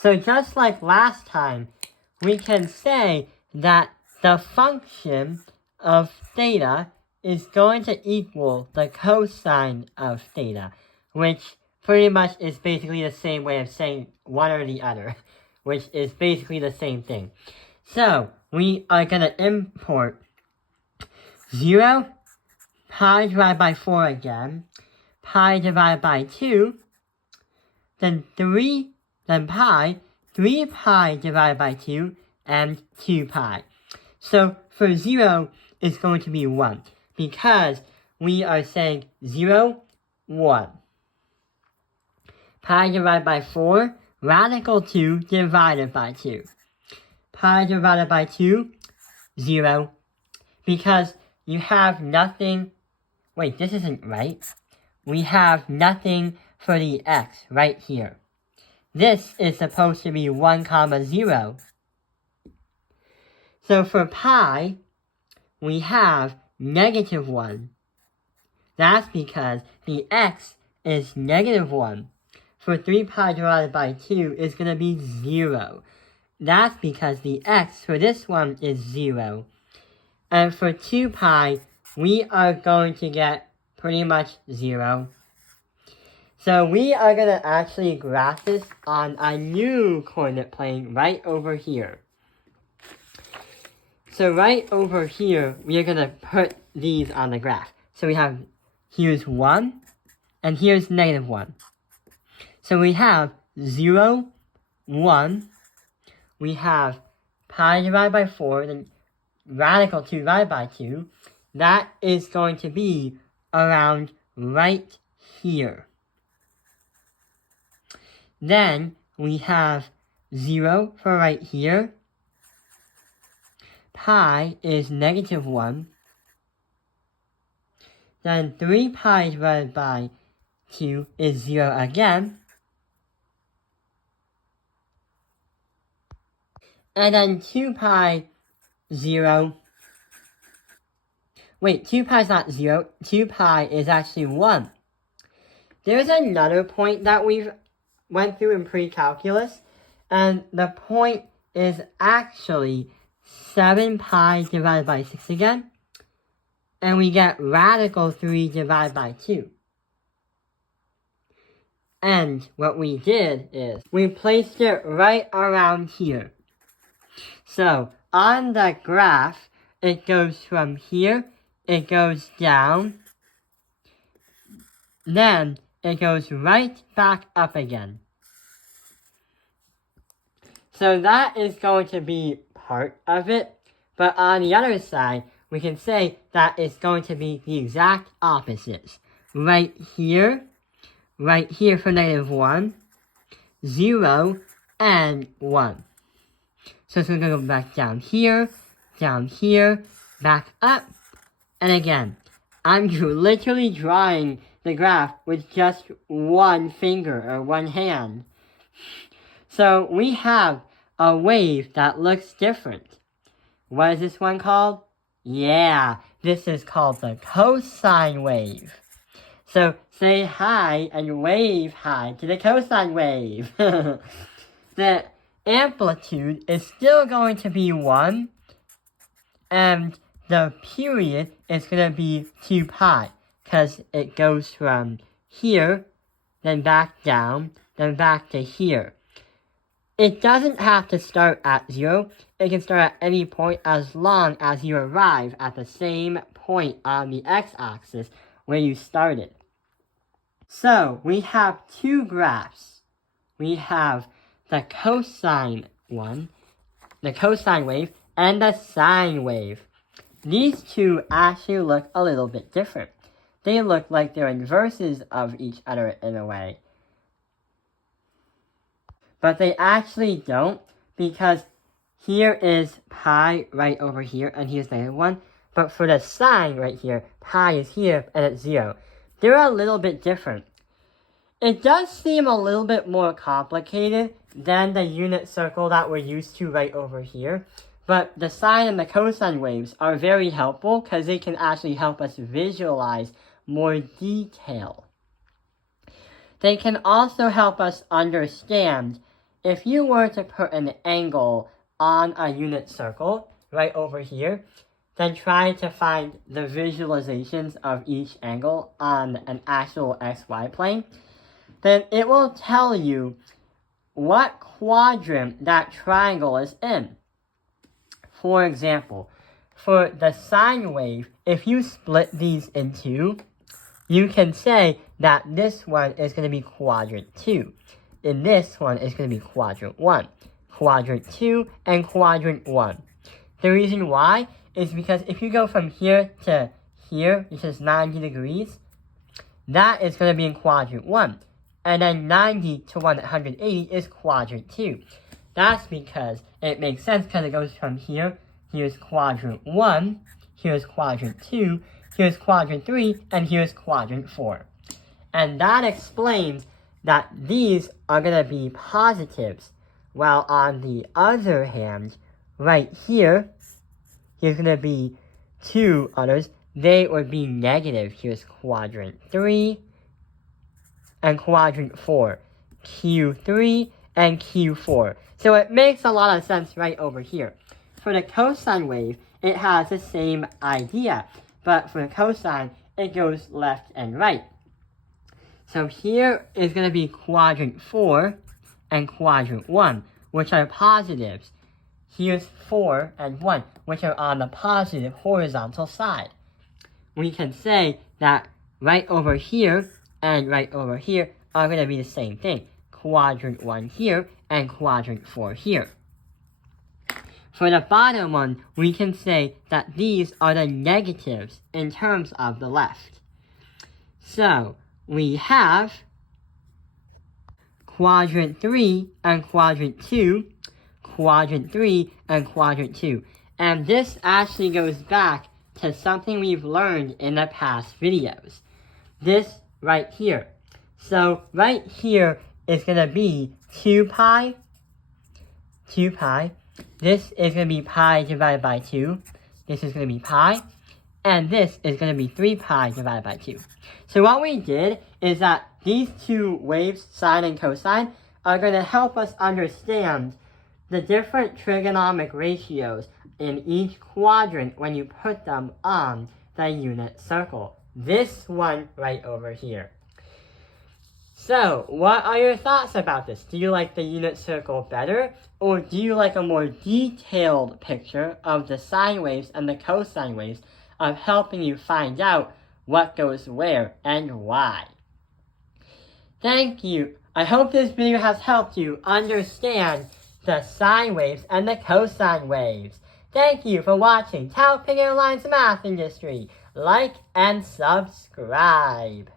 So just like last time, we can say that the function of theta is going to equal the cosine of theta, which pretty much is basically the same way of saying one or the other, which is basically the same thing. So we are going to import 0, pi divided by 4 again, pi divided by 2, then 3, then pi, 3 pi divided by 2, and 2 pi. So for 0, it's going to be 1, because we are saying 0, 1. Pi divided by 4, radical 2 divided by 2. Pi divided by 2, 0. Because you have nothing, wait, this isn't right. We have nothing for the x right here. This is supposed to be 1, 0. So for pi, we have negative 1. That's because the x is negative 1. For 3 pi divided by 2 is going to be 0. That's because the x for this one is 0. And for 2 pi, we are going to get pretty much 0. So we are going to actually graph this on a new coordinate plane right over here. So right over here, we are going to put these on the graph. So we have, here's 1, and here's negative 1. So we have 0, 1, we have pi divided by 4, then radical 2 divided by 2. That is going to be around right here. Then we have 0 for right here. Pi is negative 1. Then 3 pi divided by 2 is 0 again. And then 2 pi, 0. Wait, 2 pi is not 0. 2 pi is actually 1. There's another point that we've went through in pre-calculus. And the point is actually 7 pi divided by 6 again. And we get radical 3 divided by 2. And what we did is we placed it right around here. So on the graph, it goes from here, it goes down, then it goes right back up again. So that is going to be part of it, but on the other side, we can say that it's going to be the exact opposites. Right here for negative 1, 0, and 1. So it's going to go back down here, back up, and again. I'm literally drawing the graph with just one finger or one hand. So we have a wave that looks different. What is this one called? Yeah, this is called the cosine wave. So say hi and wave hi to the cosine wave. The amplitude is still going to be 1, and the period is going to be 2 pi, because it goes from here, then back down, then back to here. It doesn't have to start at 0, it can start at any point as long as you arrive at the same point on the x-axis where you started. So, we have two graphs. We have the cosine one, the cosine wave, and the sine wave. These two actually look a little bit different. They look like they're inverses of each other in a way. But they actually don't, because here is pi right over here, and here's negative 1. But for the sine right here, pi is here, and it's 0. They're a little bit different. It does seem a little bit more complicated than the unit circle that we're used to right over here. But the sine and the cosine waves are very helpful because they can actually help us visualize more detail. They can also help us understand if you were to put an angle on a unit circle right over here, then try to find the visualizations of each angle on an actual XY plane, then it will tell you what quadrant that triangle is in. For example, for the sine wave, if you split these in two, you can say that this one is going to be quadrant 2. And this one is going to be quadrant 1. Quadrant 2 and quadrant 1. The reason why is because if you go from here to here, which is 90 degrees, that is going to be in quadrant 1. And then 90 to 180 is quadrant 2. That's because it makes sense because it goes from here, here's quadrant 1, here's quadrant 2, here's quadrant 3, and here's quadrant 4. And that explains that these are going to be positives, while on the other hand, right here, here's going to be two others. They would be negative. Here's quadrant 3 and quadrant 4. Q3 and Q4. So it makes a lot of sense right over here. For the cosine wave, it has the same idea. But for the cosine, it goes left and right. So here is going to be quadrant 4 and quadrant 1, which are positives. Here's 4 and 1, which are on the positive horizontal side. We can say that right over here and right over here are going to be the same thing. Quadrant 1 here and quadrant 4 here. For the bottom one, we can say that these are the negatives in terms of the left. So, we have quadrant 3 and quadrant 2, quadrant 3 and quadrant 2. And this actually goes back to something we've learned in the past videos. This right here. So, right here is going to be 2 pi. This is going to be pi divided by 2. This is going to be pi. And this is going to be 3 pi divided by 2. So what we did is that these two waves, sine and cosine, are going to help us understand the different trigonometric ratios in each quadrant when you put them on the unit circle. This one right over here. So, what are your thoughts about this? Do you like the unit circle better? Or do you like a more detailed picture of the sine waves and the cosine waves of helping you find out what goes where and why? Thank you. I hope this video has helped you understand the sine waves and the cosine waves. Thank you for watching Taoping Airlines Math Industry. Like and subscribe.